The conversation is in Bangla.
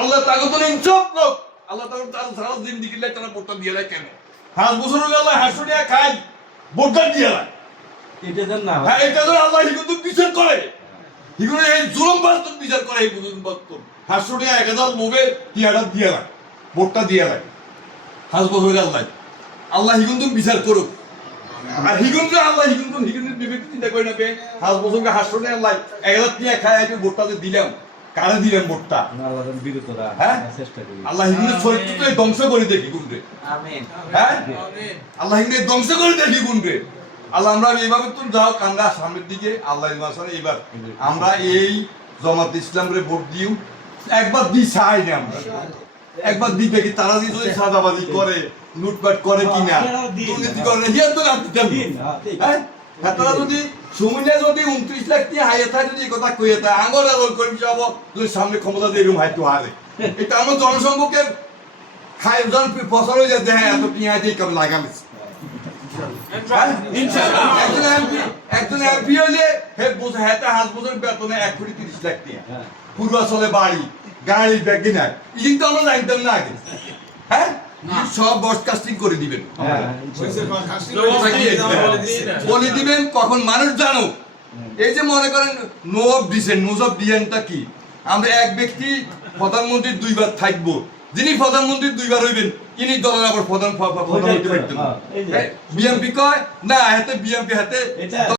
আল্লাহ তাগত ইনসাফ লোক আল্লাহ তাআলা সারা জিন্দেগি লাই তারা ভোটটা দিয়ে দেয় কেন 5 বছর হলো আল্লাহ হাসুনিয়া খাই ভোটটা দিয়ে দেয় এটা জান না হ্যাঁ এটা তো আল্লাহ কিন্তু বিচার করে এগুলো এই জুলুম বাস্তব বিচার করে এই জুলুম বাস্তব হাসুনিয়া 1000 লোভে টিয়াটা দিয়ে দেয় ভোটটা দিয়ে দেয় 5 বছর হলো আল্লাহ কিন্তু বিচার করুক আর হিগুনকে আল্লাহ হিগুনের বিবেক চিন্তা করে নেবে 5 বছরকে হাসুনিয়া আল্লাহ 1000 টিয়া খায় আমি ভোটটাতে দিলাম কারে দিলেন ভোটটা আল্লাহর বিরতরা হ্যাঁ চেষ্টা করি আল্লাহ হিগুনের চরিত্র ধ্বংস করে দেখি গুণরে আমিন হ্যাঁ আল্লাহ হিগুনের ধ্বংস করে দেখি গুণরে আল্লাহ আমরা এইভাবে তো যাও আমরা সামনের দিকে আল্লাহ মাসানে এবার আমরা এই জামাত ইসলামরে ভোট দিও একবার দি চাই না আমরা একবার দি দেখি তারা যদি সাদাবাজি করে লুটপাট করে কিনা দুর্নীতি করে হিয়া তো না দিতাম হ্যাঁ তারা যদি সুমিনা যদি 29 লাখ দিয়ে হাইয়া থাকে যদি কথা কইয়া থাকে আঙর আগর করি যাব যদি সামনে ক্ষমতা দিয়ে এরকম হাইতো হারে এটা আমার জনসংখ্যকের খাই জন ফসল হয়ে যাচ্ছে হ্যাঁ এত পিঁয়া দিয়ে কেমন লাগামিস একজন এমপি হইলে হাতে 5 বছর বেতনে 1.30 লাখ দিয়ে পূর্বাচলে বাড়ি গাড়ি ব্যাগ কিনা কিন্তু আমরা জানতাম না আগে হ্যাঁ সব ব্রডকাস্টিং করে দিবেন বলে দিবেন কখন মানুষ জানো এই যে মনে করেন note of dissent notes of ডিসেন্টটা কি আমরা এক ব্যক্তি প্রধানমন্ত্রী 2 বার থাকবো যিনি প্রধানমন্ত্রী 2 বার হইবেন ইনি দলের আবার প্রধান হইতে পারতেন বিএমপি কয় না হাতে বিএমপি হাতে